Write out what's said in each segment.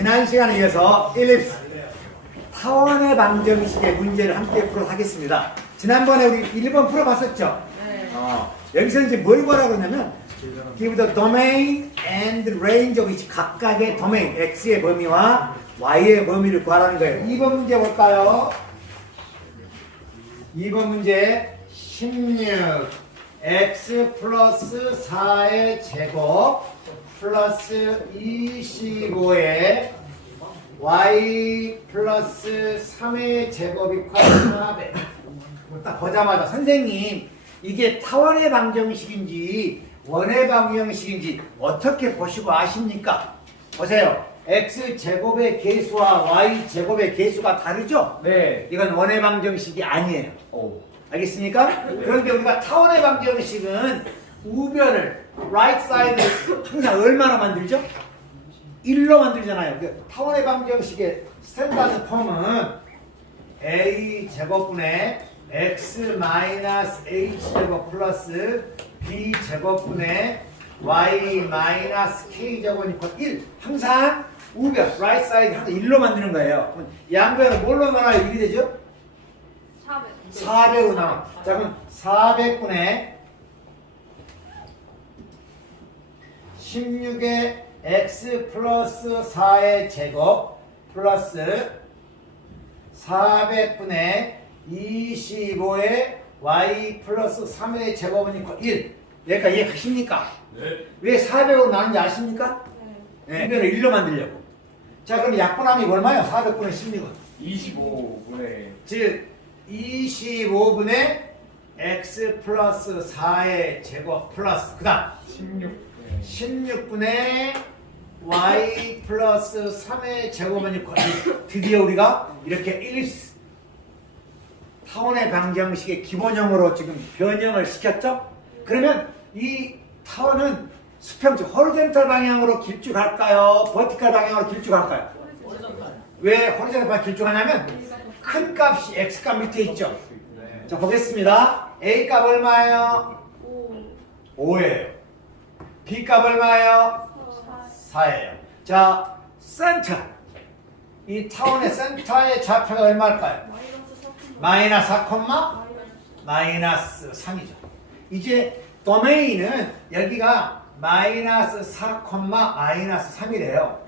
지난 시간에 이어서 일립스 타원의 방정식의 문제를 함께 풀어가겠습니다. 지난번에 우리 1번 풀어봤었죠? 네. 여기서 이제 뭘 구하라고 그러냐면 give the domain and range of each 각각의 domain x의 범위와 y의 범위를 구하라는 거예요. 2번 문제 볼까요? 2번 문제 16 x 플러스 4의 제곱 플러스 25의 y 플러스 3의 제곱이 400. 딱 보자마자 선생님 이게 타원의 방정식인지 원의 방정식인지 어떻게 보시고 아십니까? 보세요. x제곱의 개수와 y제곱의 개수가 다르죠? 네. 이건 원의 방정식이 아니에요. 오. 알겠습니까? 그런데 우리가 타원의 방정식은 우변을 right side를 항상 얼마나 만들죠? 1로 만들잖아요. 그 타원의 방정식의 스탠다드 폼은 a 제곱분의 x 마이너스 h 제곱 플러스 b 제곱분의 y 마이너스 k 제곱은 1. 항상 우변 right side 항상 1로 만드는 거예요. 양변은 뭘로 나눠요? 1이 되죠? 400으로 나와. 자, 그럼 400분의 16의 x 플러스 4의 제곱 플러스 400분의 25의 y 플러스 3의 제곱은 1. 여기까지 이해가십니까? 네. 왜 400으로 나눈지 아십니까? 네. 이변을 1로 만들려고. 자, 그럼 약분함이 얼마요? 400분의 16은? 25분의 즉 25분의 x 플러스 4의 제곱 플러스 그 다음 16분의 y 플러스 3의 제곱은 드디어 우리가 이렇게 일립스 타원의 방정식의 기본형으로 지금 변형을 시켰죠? 그러면 이 타원은 수평적 호리젠탈 방향으로 길쭉할까요? 버티컬 방향으로 길쭉할까요? 왜 호리젠탈 방향 길쭉하냐면 큰 값이 x값 밑에 있죠? 자, 보겠습니다. a값 얼마예요? 5예요. b값 얼마예요? 4예요. 자, 센터. 이 타원의 센터의 좌표가 얼마일까요? 마이너스 4, 마이너스 3이죠. 이제 도메인은 여기가 마이너스 4, 마이너스 3이래요.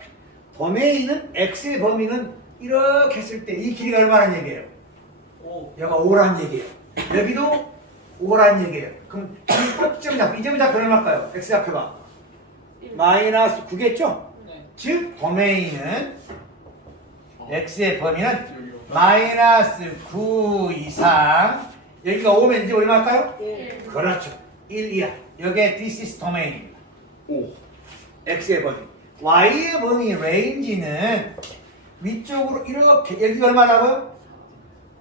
도메인은 x의 범위는 이렇게 했을 때 이 길이가 얼마란 얘기예요? 5. 여기가 5란 얘기예요. 여기도 5란 얘기예요. 그럼 이 꼭지점 잡고 이 점이 잡혀 얼마일까요? x 좌표가 마이너스 9겠죠? 네. 즉 도메인은 x의 범위는 마이너스 9 이상 여기가 5면 이제 얼마일까요? 1. 그렇죠. 1 이하. 여기에 this is domain입니다. 5. x의 범위. y의 범위 레인지는 위쪽으로 이렇게 여기가 얼마라고요?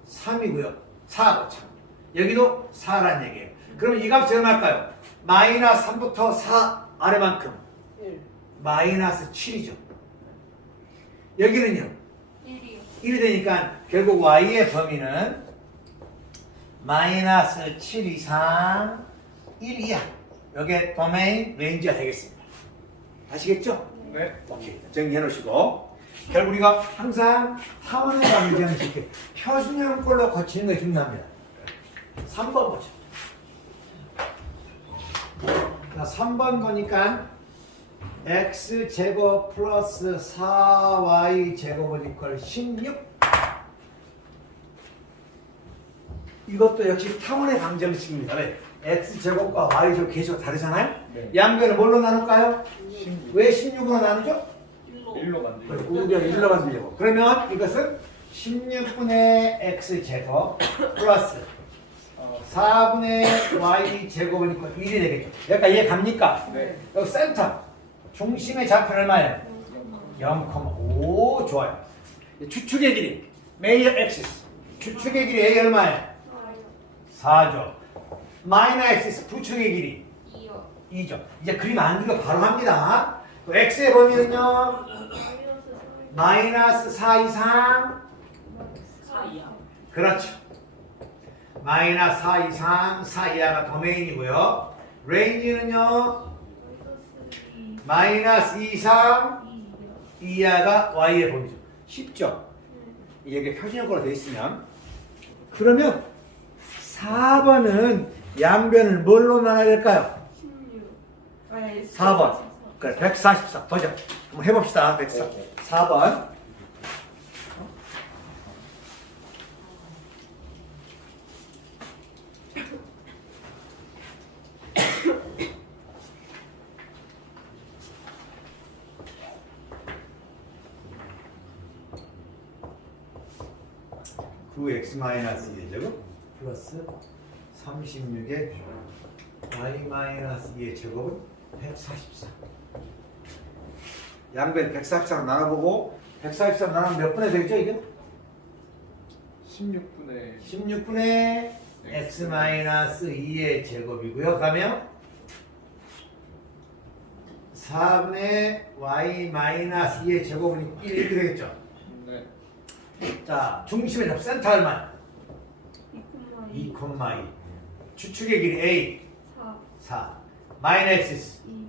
3이고요. 4고 참. 여기도 4란 얘기예요. 그럼 이 값이 얼마일까요? 마이너스 3부터 4 아래만큼 1. 마이너스 7이죠. 여기는요? 1이요. 1이 되니까 결국 y의 범위는 마이너스 7 이상 1 이하. 여기에 도메인 레인지가 되겠습니다. 아시겠죠? 네. 오케이. 정리해 놓으시고. 결국 우리가 항상 타원의 방정식 표준형꼴로 고치는 게 중요합니다. 3번 보죠. 자, 3번 보니까 x제곱 플러스 4y제곱은 이퀄 16. 이것도 역시 타원의 방정식입니다. 왜? x제곱과 y제곱 개수가 다르잖아요? 네. 양변을 뭘로 나눌까요? 16. 왜 16으로 나누죠? 1로 만들죠. 우변 1로 만들려고. 그러면 이것은 16분의 x제곱 플러스 4분의 y제곱은 1이 되겠죠. 여기까지 이해 갑니까? 네. 여기 센터 중심의 좌표는 얼마예요? 0,5. 좋아요. 추측의 길이 메이저 엑시스 추측의 길이 a 얼마예요? 4죠. 마이너 엑시스 부축의 길이 2요. 2죠. 이제 그림 안 그리고 바로 합니다. 또 x의 범위는요? 마이너스 4 이상 4이요. 그렇죠. 마이너스 4 이상 4 이하가 도메인이고요. 레인지는요? 마이너스 2 이상 이하가 y의 범위죠. 쉽죠? 이게 표준형으로 되어 있으면. 그러면 4번은 양변을 뭘로 나눠야 될까요? 16. 4번. 그래, 144. 보자. 한번 해봅시다. 104번. x 마이너스 2제곱 플러스 36의 y 마이너스 2의 제곱은 144. 양변 144로 나눠보고 144로 나누면 몇 분의 되겠죠 이게? 16분의 16분의 x 마이너스 2의 제곱이고요. 그러면 4분의 y 마이너스 2의 제곱은 1 이렇게 되겠죠. 네. 자, 중심의 점 센터 얼마? 2,2. 2,2. 추측의 길이 a 4. 4 마이너스 2.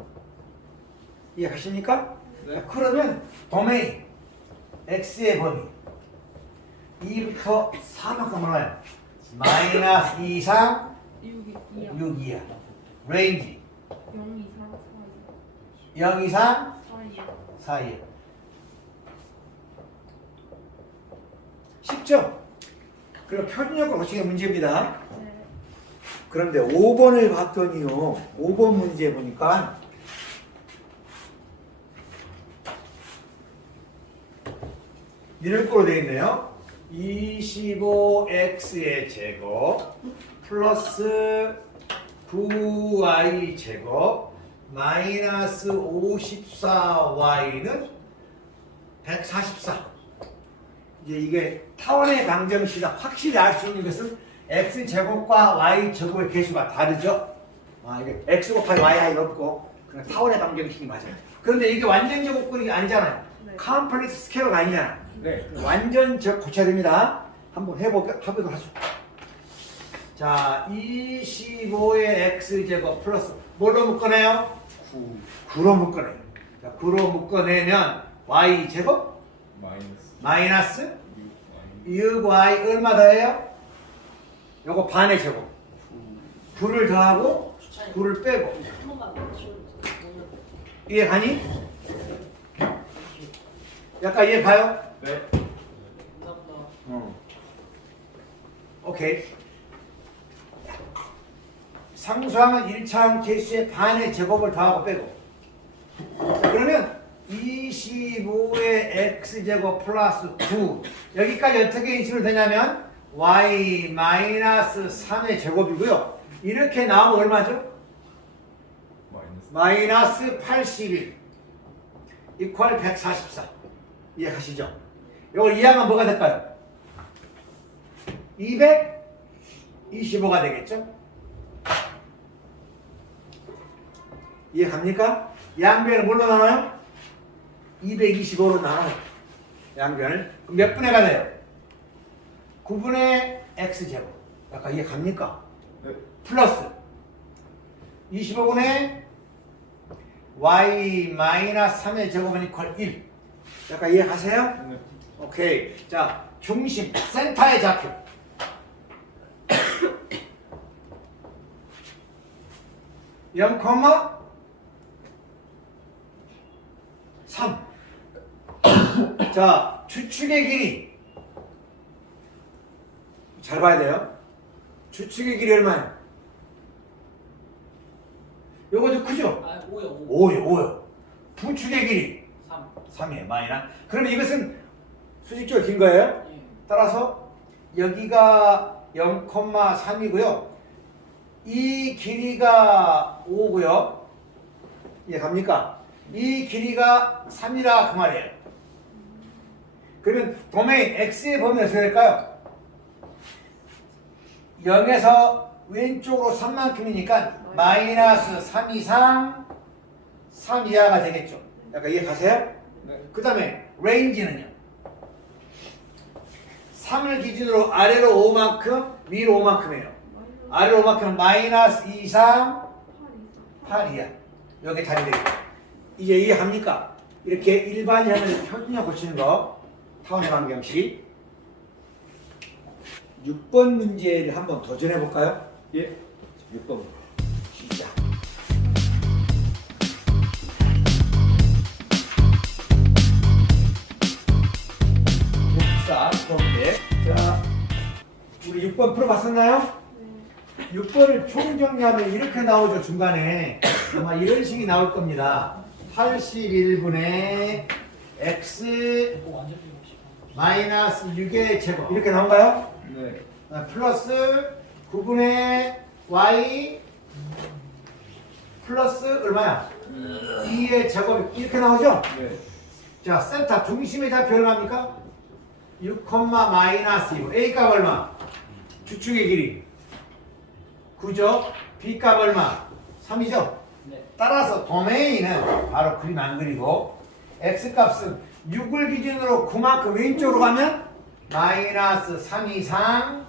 이해가십니까? 네. 그러면 도메인 x의 범위 2부터 4만큼 나와요. 마이너스 2 이상 6. 2야. 6 이하. 레인지 0, 2, 4, 0 이상 4, 2. 4 이하. 쉽죠? 그리고 표준형과 고치의 문제입니다. 네. 그런데 5번을 봤더니요. 5번 문제 보니까 이런 거로 되어 있네요. 25x의 제곱 플러스 9y 제곱 마이너스 54y는 144. 이제 이게 타원의 방정식이다 확실히 알 수 있는 것은 x 제곱과 y 제곱의 개수가 다르죠. 이게 x 곱하기 y 하기 없고 그냥 타원의 방정식이 맞아요. 그런데 이게 완전 제곱근이 아니잖아요. 네. 컴플리트 스케일가 아니잖아. 네. 완전 고쳐야 됩니다. 한번 해보도록 하죠. 자, 25의 x제곱 플러스 뭘로 묶어내요? 9로 묶어내요. 자, 9로 묶어내면 y제곱 마이너스 6y 얼마 더해요? 요거 반의 제곱 9를 더하고 9를 빼고 이해 가니? 약간 이해 가요? 네. 오케이. 상수항은 1차항 개수의 반의 제곱을 더하고 빼고. 자, 그러면 25의 x제곱 플러스 9 여기까지 어떻게 인식을 되냐면 y 마이너스 3의 제곱이고요. 이렇게 나오면 얼마죠? 마이너스 81 이퀄 144. 이해하시죠? 이걸 이해하면 뭐가 될까요? 225가 되겠죠? 이해갑니까? 양변을 뭘로 나눠요? 225로 나눠요. 양변을. 그럼 몇 분의 가 돼요? 9분의 x제곱. 약간 이해갑니까? 네. 플러스 25분의 y 마이너스 3의 제곱은 이퀄 1. 약간 이해가세요? 네. 오케이. 자, 중심, 센터의 좌표. 0, 3. 자, 주축의 길이. 잘 봐야 돼요. 주축의 길이 얼마예요? 요거도 크죠? 5요. 5요. 부축의 길이 3. 3이에요. 마이너스. 그러면 이것은 수직적으로 긴 거예요. 예. 따라서 여기가 0,3이고요. 이 길이가 5고요. 이해 갑니까? 이 길이가 3이라 그 말이에요. 그러면 도메인 x의 범위는 어떻게 될까요? 0에서 왼쪽으로 3만큼이니까 마이너스 3 이상 3 이하가 되겠죠. 약간 이해 가세요? 네. 그 다음에 레인지는요. 3을 기준으로 아래로 5만큼 위로 5만큼이에요. 아래로 5만큼은 마이너스 2 이상 8 이하. 여기 답이 되겠죠. 이제 이해합니까? 이렇게 일반형을 표준형 고치는 거 타원의 방정식 6번 문제를 한번 도전해 볼까요? 예. 6번 시작. 자, 6번 풀어봤었나요? 네. 6번을 총정리하면 이렇게 나오죠. 중간에 아마 이런 식이 나올 겁니다. 81분의 x 마이너스 6의 제곱 이렇게 나온가요? 네. 플러스 9분의 y 플러스 얼마야? 2의 제곱 이렇게 나오죠? 네. 자, 센터 중심의 좌표 얼마입니까? 6, 마이너스 2. A 값 얼마? 주축의 길이 9죠? B 값 얼마? 3이죠? 따라서 도메인은 바로 그림 안 그리고 X 값은 6을 기준으로 9만큼 왼쪽으로 가면 마이너스 3 이상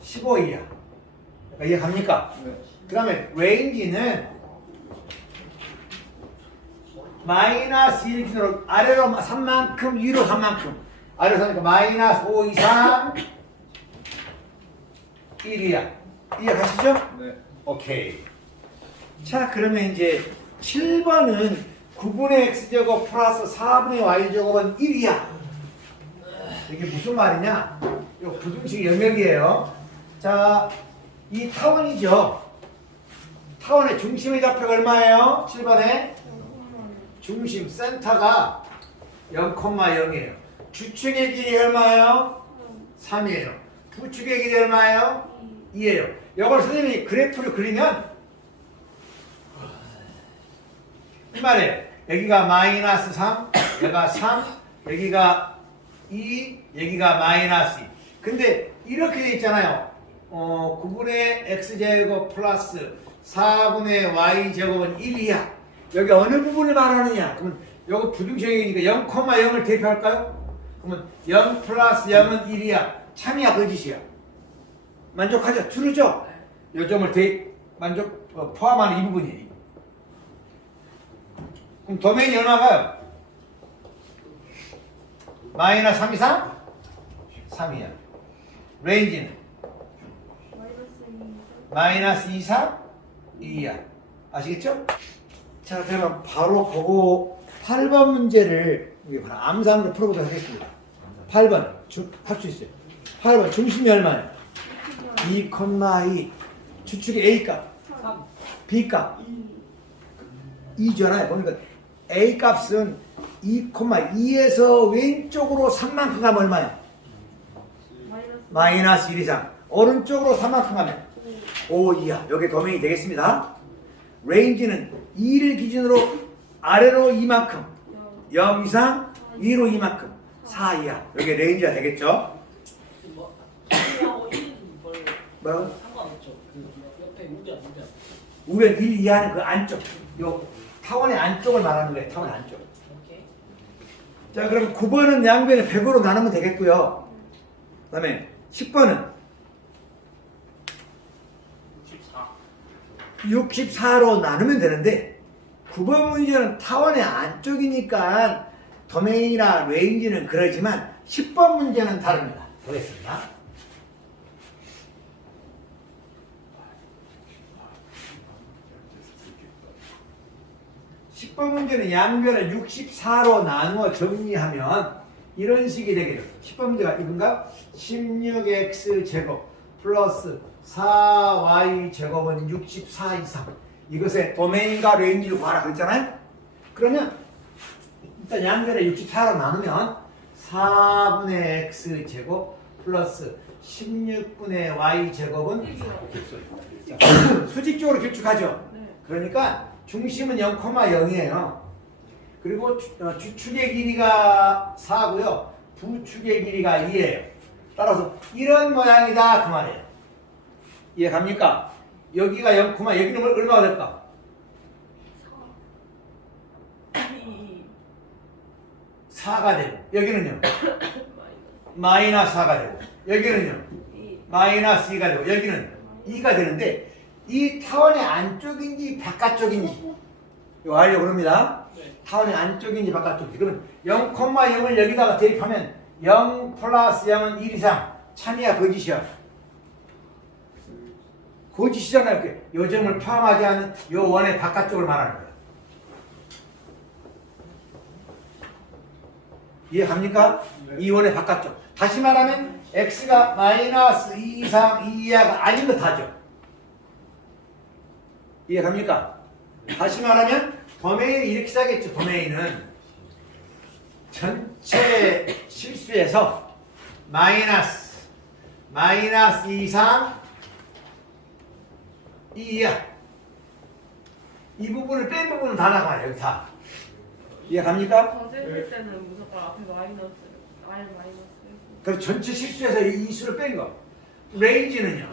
15 이하. 이해갑니까? 네. 그 다음에 레인지는 마이너스 1 기준으로 아래로 3만큼 위로 3만큼 아래로 3만큼 마이너스 5 이상 1 이하. 이해가시죠? 네. 오케이. 자, 그러면 이제 7번은 9분의 x제곱 플러스 4분의 y제곱은 1이야. 이게 무슨 말이냐? 이거 부등식 영역이에요. 자, 이 타원이죠. 타원의 중심의 좌표가 얼마예요? 7번에 중심 센터가 0,0이에요. 주축의 길이 얼마예요? 3이에요. 부축의 길이 얼마예요? 2예요. 이걸 선생님이 그래프를 그리면 이 말이에요. 여기가 마이너스 3, 여기가 3, 여기가 2, 여기가 마이너스 2. 근데 이렇게 돼 있잖아요. 9분의 x제곱 플러스 4분의 y제곱은 1이야. 여기 어느 부분을 말하느냐? 그러면 여기 부등식이니까 0,0을 대표할까요? 그러면 0 플러스 0은 1이야. 참이야, 거짓이야? 만족하죠? true죠? 요 점을 포함하는 이 부분이에요. 그럼 도메인이 얼마가요? 마이너스 3 이상? 3이야. 레인지는? 마이너스 2 이상? 2이야. 아시겠죠? 자, 그러면 바로 보고 8번 문제를 바로 암산으로 풀어보도록 하겠습니다. 8번 할 수 있어요. 8번 중심이 얼마예요? 2,2 주축의 A값 3. B값 2잖아요. 그러니까 A값은 2,2에서 왼쪽으로 3만큼 가면 얼마예요? 마이너스 1 이상. 오른쪽으로 3만큼 가면 5 이하. 여기 도메인이 되겠습니다. 레인지는 2를 기준으로 아래로 2만큼 0 이상 위로 2만큼 4 이하. 여기 레인지가 되겠죠? 뭐라고? 상관없죠. 그 옆에 우변. 우변 1 이하는 그 안쪽. 요 타원의 안쪽을 말하는 거예요. 타원의 안쪽. 오케이. 자, 그럼 9번은 양변에 100으로 나누면 되겠고요. 그 다음에 10번은 64로 나누면 되는데 9번 문제는 타원의 안쪽이니까 도메인이나 레인지는 그러지만 10번 문제는 다릅니다. 보겠습니다. 10번 문제는 양변을 64로 나누어 정리하면 이런 식이 되게 돼요. 10번 문제가 이건가? 16x제곱 플러스 4y제곱은 64 이상. 이것의 도메인과 레인지를 구하라 그랬잖아요? 그러면 일단 양변에 64로 나누면 4분의 x제곱 플러스 16분의 y제곱은 수직적으로 길쭉하죠? 네. 그러니까 중심은 0,0이에요. 그리고 주축의 길이가 4고요. 부축의 길이가 2예요. 따라서 이런 모양이다 그 말이에요. 이해 갑니까? 여기가 0, 여기는 얼마가 될까? 4가 되고 여기는요? 마이너스 4가 되고 여기는요? 마이너스 2가 되고 여기는 2가 되는데 이 타원의 안쪽인지 바깥쪽인지 이거 알려고 합니다. 네. 타원의 안쪽인지 바깥쪽인지. 그러면 0,0을 여기다가 대입하면 0 플러스 0은 1 이상. 참이야 거짓이야? 거짓이잖아요. 요 점을 포함하지 않은 요 원의 바깥쪽을 말하는 거야. 이해갑니까? 이 원의 바깥쪽. 다시 말하면 x가 마이너스 2 이상 2 이하가 아닌 거 다죠. 이해갑니까? 다시 말하면 도메인이 이렇게 시작했죠. 도메인은 전체 실수에서 마이너스 2 이상 2 이하 이 부분을 뺀 부분은 다 나가요. 여기 다. 이해갑니까? 전체일 때는 무조건 앞에 마이너스, R 마이너스. 그래서 전체 실수에서 이 수를 뺀 거. 레인지는요.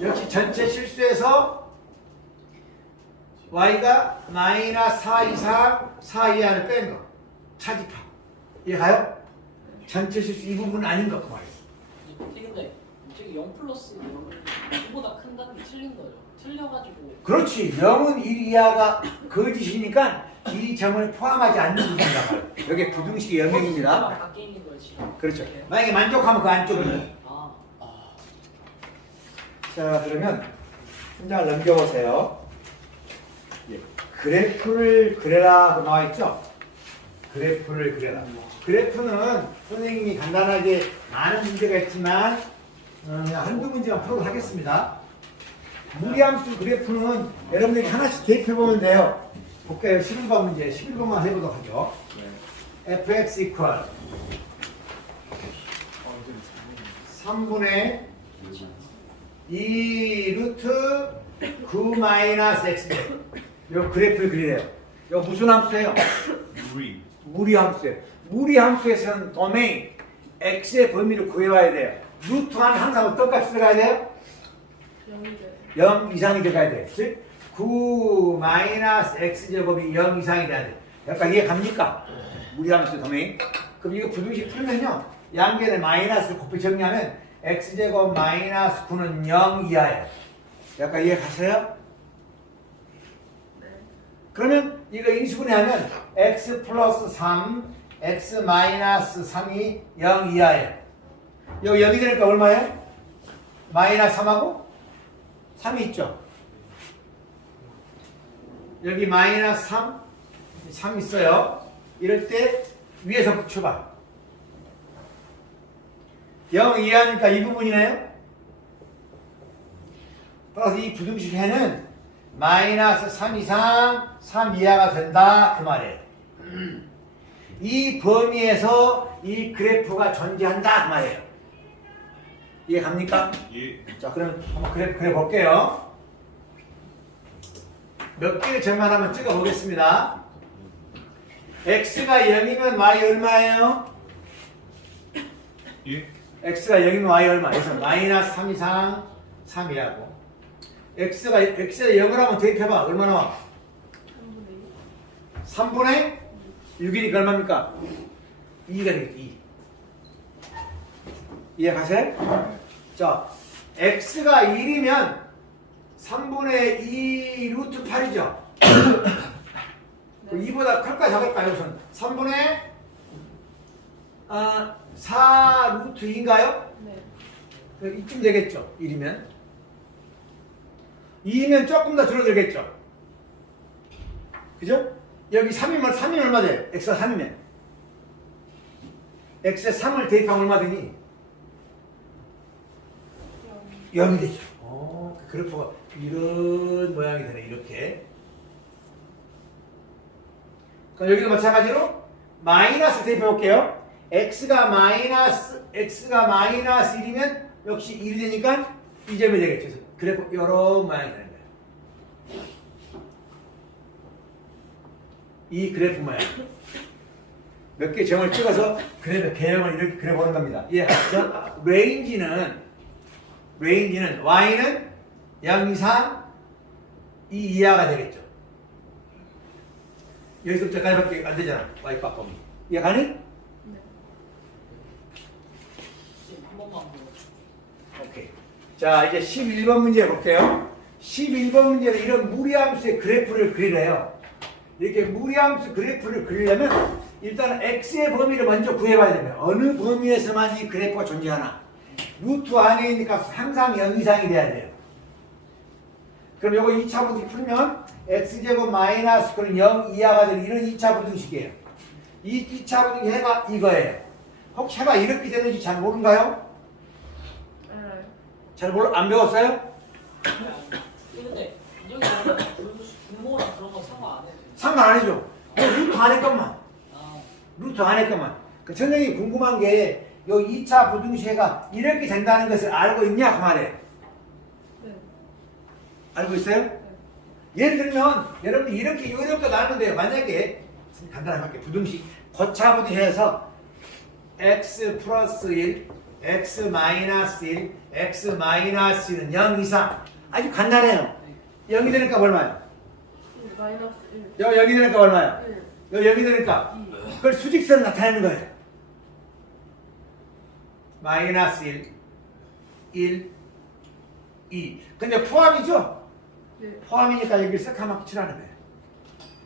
역시 전체 실수에서 y가 마이너스 4 이상 4 이하를 뺀 거. 차집합. 이해가요? 전체 실수 이 부분은 아닌 거 그 말이에요. 근데 저기 0 플러스 0은 2보다 큰다는 게 틀린 거죠. 틀려가지고. 그렇지. 0은 1 이하가 거짓이니까 이 점을 포함하지 않는 부분이다 말이에요. 여기 부등식의 영역입니다. 밖에 있는 거예요 지금. 그렇죠. 만약에 만족하면 그 안쪽으로. 아. 자, 그러면 한 장을 넘겨보세요. 예. 그래프를 그래라 하고 나와 있죠? 그래프를 그래라. 그래프는 선생님이 간단하게 많은 문제가 있지만 그냥 한두 문제만 풀어도 하겠습니다. 무리함수 그래프는 여러분들이 하나씩 대입해보면 돼요. 볼게요. 11번 문제. 11번만 해보도록 하죠. fx equal 3분의 2 루트 9 마이너스 x. 요 그래프를 그리래요. 요 무슨 함수예요? 무리함수예요. 무리함수에서는 도메인 x의 범위를 구해와야 돼요. 루트 하면 항상 어떤 값이 들어가야 돼요? 0 이상이 들어가야 돼요. 즉 9 마이너스 x제곱이 0 이상이 돼야 돼요. 약간 이해 갑니까? 무리함수 도메인. 그럼 이거 부등식 풀면요. 양변에 마이너스를 곱해 정리하면 x제곱 마이너스 9는 0 이하예요. 약간 이해 가세요? 그러면 이거 인수분해하면 x 플러스 3, x 마이너스 3이 0 이하예요. 여기 0이 되니까 얼마예요? 마이너스 3하고 3이 있죠. 여기 마이너스 3 있어요. 이럴 때 위에서 붙여봐. 0 이하니까 이 부분이네요. 따라서 이 부등식 해는 마이너스 3 이상 3 이하가 된다 그 말이에요. 이 범위에서 이 그래프가 존재한다 그 말이에요. 이해 갑니까? 예. 자, 그럼 한번 그래프 그려볼게요. 몇 개의 점만 한번 찍어보겠습니다. x가 0이면 y 얼마예요? 예. x가 0이면 y 얼마? 그래서 마이너스 3 이상 3 이하고 x가 0을 한번 대입해봐. 얼마 나와? 3분의 6이니까 얼마입니까? 2가 되겠지. 2. 이해 가세요? 자, x가 1이면 3분의 2 루트 8이죠? 2보다 클까 작을까요? 우선 3분의 4 루트 2인가요? 네. 이쯤 되겠죠? 1이면 2면 조금 더 줄어들겠죠? 그죠? 여기 3이면 얼마 돼? x가 3이면 x에 3을 대입하면 얼마 되니? 0이 되죠. 그 그래프가 이런 모양이 되네. 이렇게. 그럼 여기도 마찬가지로 마이너스 대입해 볼게요. x가 마이너스 1이면 역시 1이 되니까 이 점이 되겠죠. 그래서 그래프 이런 모양이 되는 거예요. 이 그래프 모양. 몇 개 점을 찍어서 그래프 개형을 이렇게 그려보는 겁니다. 이해하시죠? 레인지는 y는 0 이상 2 이하가 되겠죠. 여기서부터까지밖에 안 되잖아. y 값범위. 이해가니? 네. 지금 한 번만 보고. 오케이. 자, 이제 11번 문제 볼게요. 11번 문제는 이런 무리함수의 그래프를 그리래요. 이렇게 무리함수 그래프를 그리려면 일단 x의 범위를 먼저 구해봐야 됩니다. 어느 범위에서만 이 그래프가 존재하나. 루트 안에 있는 값은 항상 0 이상이 돼야 돼요. 그럼 요거 2차 부등식 풀면 x제곱 마이너스 그는 0 이하가 되는 이런 2차 부등식이에요. 이 2차 부등식 해가 이거예요. 혹시 해가 이렇게 되는지 잘 모른가요? 네. 잘 안 배웠어요? 근데 여기 분모랑 그런 거 상관 안 해도 돼요. 상관 안 해줘. 루트 안에 것만. 아, 루트 안에 것만. 그 선생님이 궁금한 게 요 2차 부등식해가 이렇게 된다는 것을 알고 있냐 그 말이에요. 네. 알고 있어요? 예를 들면 여러분들 이렇게 요령도 나누면 돼요. 만약에 간단하게 할게요. 부등식 고차 부등식해서 x 플러스 1, x 마이너스 1, x 마이너스 1은 0 이상. 아주 간단해요. 0이 되는 값 얼마예요? 마이너스 1. 요 0이 되는 값 얼마예요? 1. 요 0이 되는 값. 2. 그걸 수직선으로 나타내는 거예요. 마이너스 1, 1, 2. 근데 포함이죠? 네. 포함이니까 여기를 새까맣게 칠하는 거예요.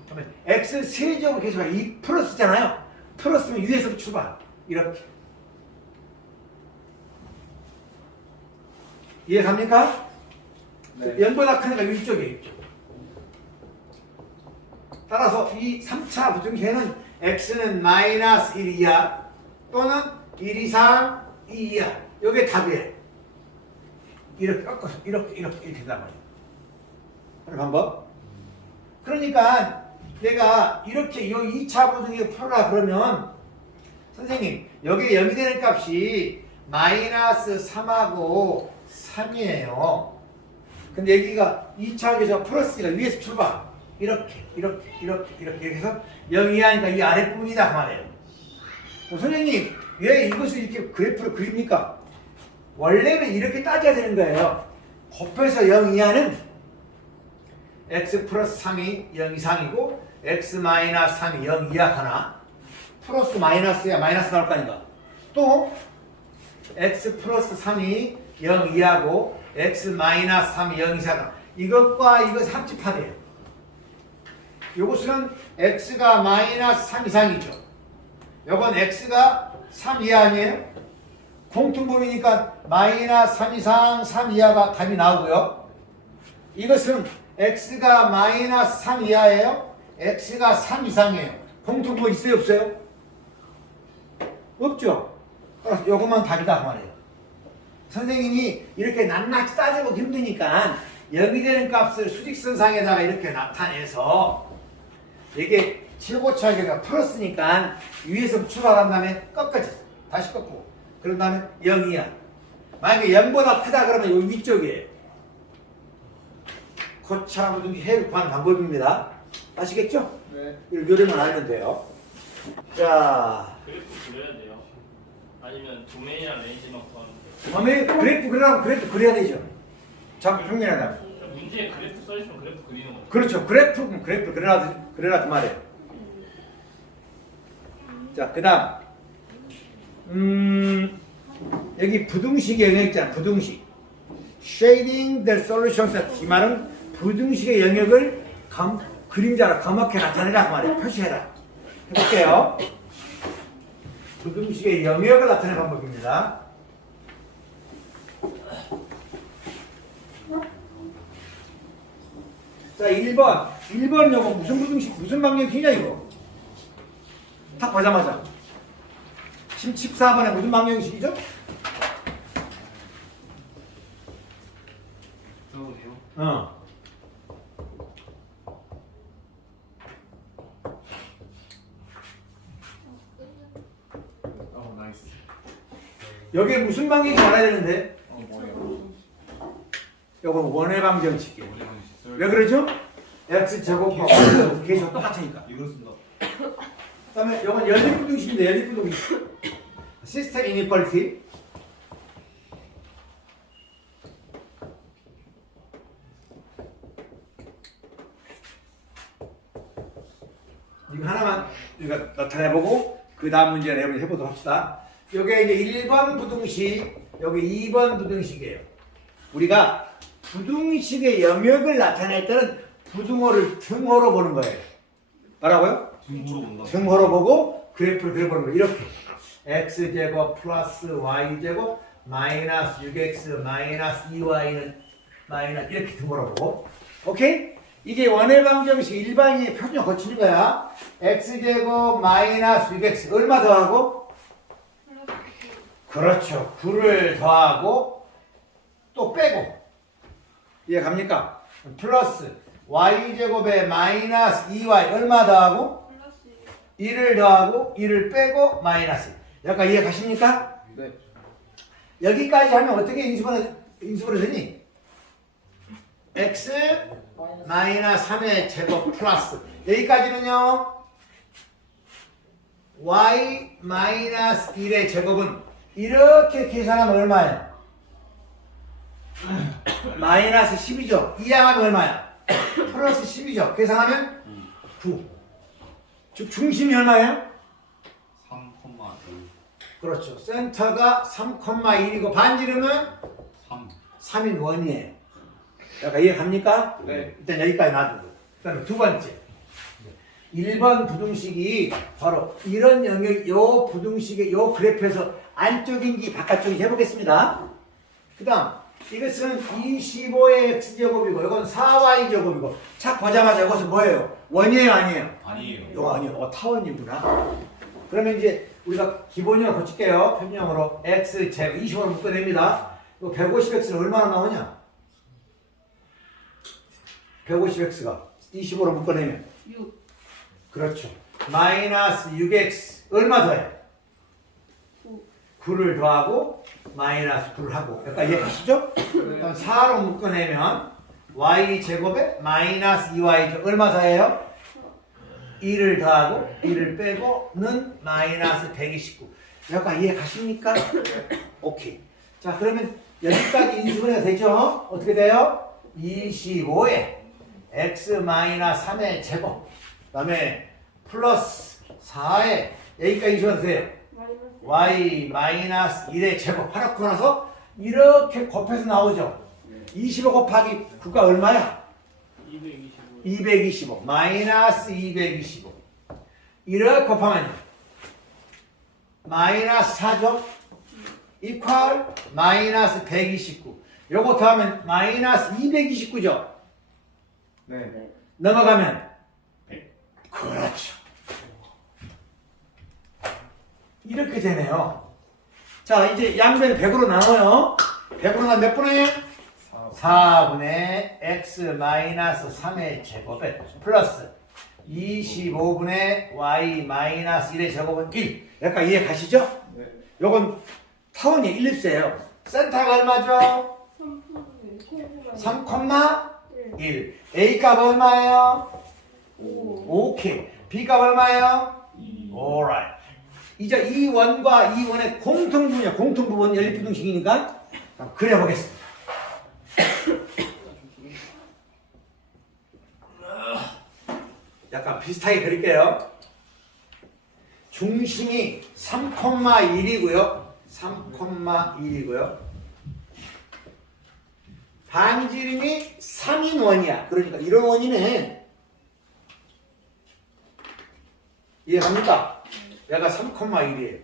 그러면 x 세제곱을 계속 2 플러스잖아요. 플러스면 위에서부터 출발. 이렇게. 이해갑니까? 네. 0보다 크니까 위쪽이에요. 위쪽. 따라서 이 3차 부등식에는 x는 마이너스 1 이하 또는 1 이상 2 이하. 이게 답이에요. 이렇게 꺾어서 이렇게 된단 말이에요. 그런 방법. 그러니까 내가 이렇게 이 2차 부등식을 풀어라 그러면 선생님 여기에 0이 되는 값이 마이너스 3하고 3이에요. 근데 여기가 2차에서 플러스가 위에서 출발. 이렇게 해서 0 이하니까 이 아랫부분이다 그 말이에요. 선생님 왜 이것을 이렇게 그래프를 그립니까? 원래는 이렇게 따져야 되는 거예요. 곱해서 0 이하는 x 플러스 3이 0 이상이고 x 마이너스 3이 0 이하 하나 플러스 마이너스야 마이너스 나올 거 아닌가. 또 x 플러스 3이 0 이하고 x 마이너스 3이 0 이상이다. 이것과 이것 합집하래요. 요것은 x가 마이너스 3 이상이죠. 요건 x가 3 이하 아니에요? 공통범위니까 마이너스 3 이상 3 이하가 답이 나오고요. 이것은 x가 마이너스 3 이하예요? x가 3 이상이에요. 공통범위 있어요 없어요? 없죠? 요것만 답이다 그 말이에요. 선생님이 이렇게 낱낱이 따져보기 힘드니까 0이 되는 값을 수직선상에다가 이렇게 나타내서 이게 최고차계가 플러스니까 위에서 출발한 다음에 꺾어져 다시 꺾고 그런 다음에 0이야. 만약에 0보다 크다 그러면 요 위쪽이에요. 고차 부등식 해를 구하는 방법입니다. 아시겠죠? 네. 요령만 알면 돼요. 자, 그래프 그려야 돼요. 아니면 도메인이랑 레인지만 구하는 거예요. 다음에 그래프 그리라면 그래프 그려야 되죠. 자꾸 평균하다. 문제에 그래프 써있으면 그래프 그리는 거예요. 그렇죠. 그래프 그려라 그 말이에요. 자, 그 다음 여기 부등식의 영역 있잖아. 부등식 shading the solution set. 이 말은 부등식의 영역을 그림자로 까맣게 나타내라 그 말이에요. 표시해라. 해볼게요. 부등식의 영역을 나타내는 방법입니다. 자, 1번 요거 무슨 부등식 무슨 방정식이냐 이거 딱 보자마자 14번에 무슨 방정식이죠? 써도 돼요? 나이스. 여기에 무슨 방정식이 알아야 되는데 뭐예요? 요건 원의 방정식이에요. 어제 방식 왜 그러죠? x제곱과 y 계속 똑같으니까. 이걸 쓴다. 그 다음에 요건 연립부등식인데 연립부등식 시스템 이니퀄리티 이거 하나만 우리가 나타내보고 그 다음 문제를 여러분 해보도록 합시다. 요게 이제 1번 부등식 여기 2번 부등식이에요. 우리가 부등식의 영역을 나타낼 때는 부등호를 등호로 보는 거예요. 뭐라고요? 등으로 본다. 등호로 보고 그래프를 그려보는 거 이렇게 x제곱 플러스 y제곱 마이너스 6x 마이너스 2y는 마이너스 이렇게 등호로 보고 오케이? 이게 원의 방정식 일반인의 표준을 거치는 거야. x제곱 마이너스 6x 얼마 더하고? 그렇죠. 9를 더하고 또 빼고 이해 갑니까? 플러스 y제곱에 마이너스 2y 얼마 더하고? 1을 더하고 1을 빼고 마이너스. 약간 이해 가십니까? 네. 여기까지 하면 어떻게 인수분해 되니? x 마이너스 3의 제곱 플러스 여기까지는요 y 마이너스 1의 제곱은 이렇게 계산하면 얼마예요? 마이너스 10이죠. 이항하면 얼마야? 플러스 10이죠. 계산하면 9. 즉 중심이 얼마예요? 3,1. 그렇죠. 센터가 3,1이고 반지름은 3. 3인 원이에요. 약간 이해 갑니까? 네. 일단 여기까지 놔두고. 그다음에 두 번째. 1번 부등식이 바로 이런 영역, 요 부등식의 요 그래프에서 안쪽인지 바깥쪽인지 해보겠습니다. 그 다음, 이것은 25의 x제곱이고, 이건 4y제곱이고, 착 보자마자 이것은 뭐예요? 원이에요, 아니에요? 아니에요. 이거 아니에요. 타원이구나. 그러면 이제 우리가 기본형을 고칠게요. 표준형으로 x제곱 25를 묶어냅니다. 이거 150x는 얼마나 나오냐? 150x가 25로 묶어내면 6. 그렇죠. 마이너스 6x 얼마 더해? 9를 더하고 마이너스 9를 하고 약간 이해가시죠? 그럼 4로 묶어내면 y제곱에 마이너스 2y 얼마 더해요? 1을 더하고 1을 빼고는 마이너스 129 약간 이해가십니까? 오케이. 자 그러면 여기까지 인수분해가 되죠? 어떻게 돼요? 25에 x 마이너스 3의 제곱 그 다음에 플러스 4에 여기까지 인수분해가 돼요. y 마이너스 1의 제곱 하라고 나서 이렇게 곱해서 나오죠. 25 곱하기 9가 얼마야? 225 마이너스 225 이렇게 곱하면 마이너스 4죠? 이퀄 마이너스 129 요거 더하면 마이너스 229죠? 네. 넘어가면 100 그렇죠. 이렇게 되네요. 자 이제 양변 100으로 나눠요. 100으로 나면 몇 분의 4분의 x 마이너스 3의 제곱에 플러스 25분의 y 마이너스 1의 제곱은 1 약간 이해 가시죠? 네. 요건 타원이 일립스예요. 센터가 얼마죠? 3,1 a 값 얼마예요? 5K b 값 얼마예요? 2. alright. 이제 이 원과 이 원의 공통분이야. 공통부분 연립부등식이니까 그려보겠습니다. 약간 비슷하게 그릴게요. 중심이 3,1이고요. 3,1이고요. 반지름이 3인 원이야. 그러니까 이런 원이네. 이해갑니까? 얘가 3,1이에요.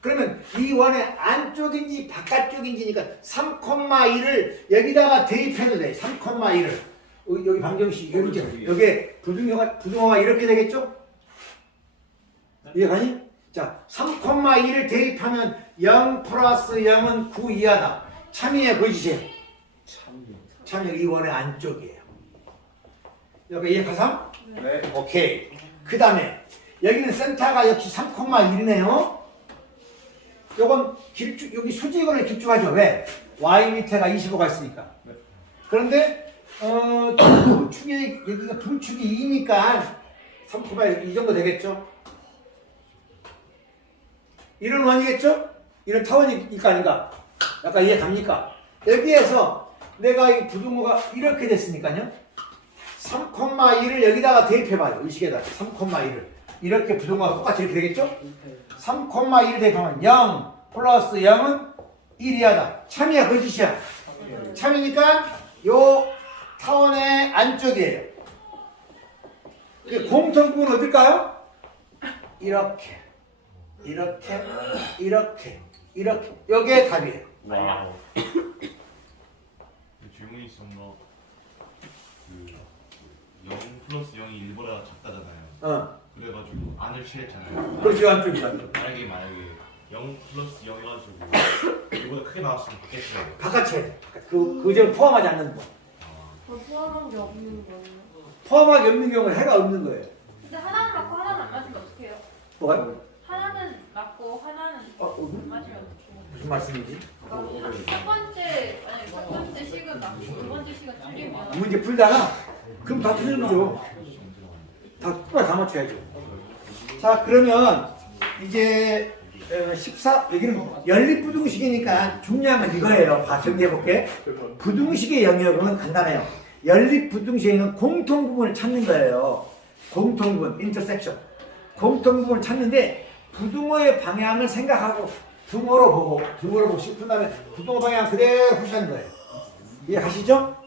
그러면 이 원의 안쪽인지 바깥쪽인지니까 3,1을 여기다가 대입해도 돼. 3,1을. 여기 방정식 여기죠. 여기에 부등호가 이렇게 되겠죠? 이해가니? 자, 3,1을 대입하면 0 플러스 0은 9 이하다. 참이에요, 보여주세요. 참이 이 원의 안쪽이에요. 여기 이해가서? 네. 오케이. 그 다음에 여기는 센터가 역시 3,1이네요. 요건 길쭉, 여기 수직으로 길쭉하죠. 왜? y 밑에가 25가 있으니까. 네. 그런데 축이 여기가 분축이 2니까 3,1 이 정도 되겠죠? 이런 원이겠죠? 이런 타원이니까 아닌가? 약간 이해 갑니까? 여기에서 내가 이 부등호가 이렇게 됐으니까요. 3,1을 여기다가 대입해봐요. 이 식에다 3,1을 이렇게 부등호가 똑같이 이렇게 되겠죠? 3,1을 대입하면 0 플러스 0은 1이하다. 참이야 거짓이야? 참이니까 요 타원의 안쪽이에요. 그 공통부분 어딜까요? 이렇게, 이렇게, 이렇게, 이렇게. 이게 답이에요. 와우. 질문이 있었나? 그0 플러스 0이 1보다 작다잖아요. 그래가지고 안을 칠했잖아요. 그렇지, 안쪽이다. 만약에 0 플러스 0 해가지고 1보다 크게 나왔으면 바뀌었어요. 바깥이 해야 돼. 그 점 포함하지 않는 거. 저 포함한 게 없는 거예요. 포함하기 없는 경우는 해가 없는 거예요. 근데 하나는 맞고 하나는 안 맞으면 어떻게 해요? 뭐가요? 하나는 맞고 하나는 안 맞으면 어떻게 해요? 무슨 말씀이지? 그러니까 첫 번째 아니 첫 번째 식은 맞고 두 번째 식은 틀리면 문제 풀다가 그럼 다 틀린 거죠. 다 맞춰야죠. 자, 그러면 이제 14 여기는 연립부등식이니까 중요한 건 이거예요. 정리해 볼게. 부등식의 영역은 간단해요. 연립부등식은 공통부분을 찾는 거예요. 공통부분, intersection. 공통부분을 찾는데 부등호의 방향을 생각하고 등호로 보고 싶은 다음에 부등호 방향 그대로 푸시하는 거예요. 이해가시죠?